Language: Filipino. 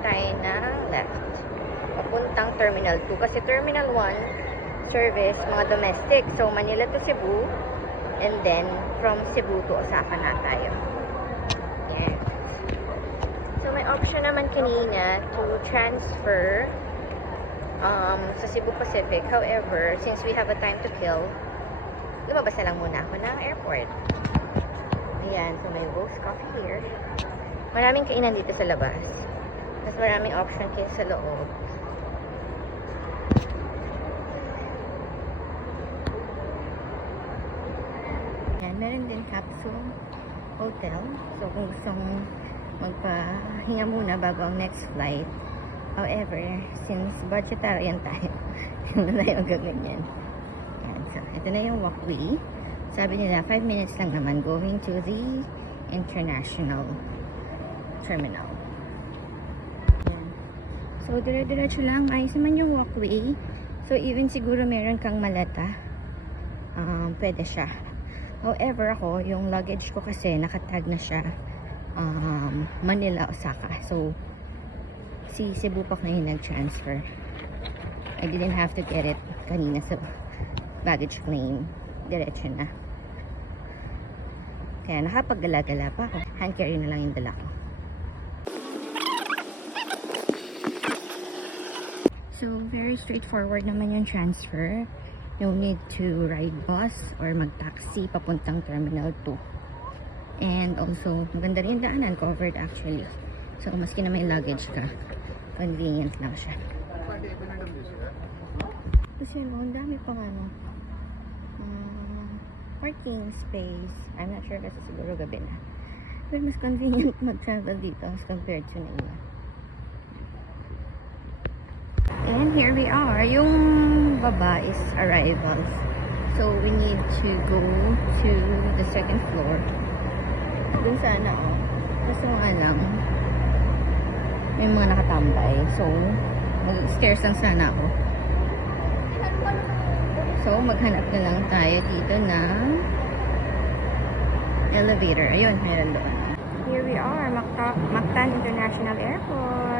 tayo ng left. Papuntang Terminal 2. Kasi Terminal 1, service, mga domestic. So, Manila to Cebu. And then, from Cebu to Osaka na tayo. Yes. So, may option naman kanina to transfer sa Cebu Pacific. However, since we have a time to kill, lumabas na lang muna ako ng airport. Ayan. So, may Rose Coffee here. Maraming kainan dito sa labas. Mas maraming option kaysa sa loob. Yan, meron din capsule hotel. So, kung gusto mong magpahinga muna bago ang next flight. However, since budgetarian tayo, hindi na tayo gaganyan. Yan, so, ito na yung walkway. Sabi nila, 5 minutes lang naman going to the international terminal. Yan. So, dire-diretso lang. Ayos naman yung walkway. So, even siguro meron kang malata, pwede siya. However, ako, yung luggage ko kasi nakatag na siya Manila, Osaka. So, si Cebu pa ngayon nag-transfer. I didn't have to get it kanina sa baggage claim. Diretso na. Kaya nakapagdala-gala pa ako. Hand carry na lang yung dala ko. So, very straightforward naman yung transfer. No need to ride bus or mag-taxi papuntang Terminal 2. And also, maganda rin daanan, covered actually. So, maski na may luggage ka, convenient lang siya. Kasi ang dami pang parking space. I'm not sure kasi siguro gabi na. But mas convenient mag-travel dito as compared to na iba. And here we are. Yung baba is arrivals. So, we need to go to the second floor. Dun sana ako. Kaso nga lang, may mga nakatambay. So, mag-stairs lang sana ako. So, maghanap na lang tayo dito ng elevator. Ayun, meron doon. Here we are, Mactan International Airport.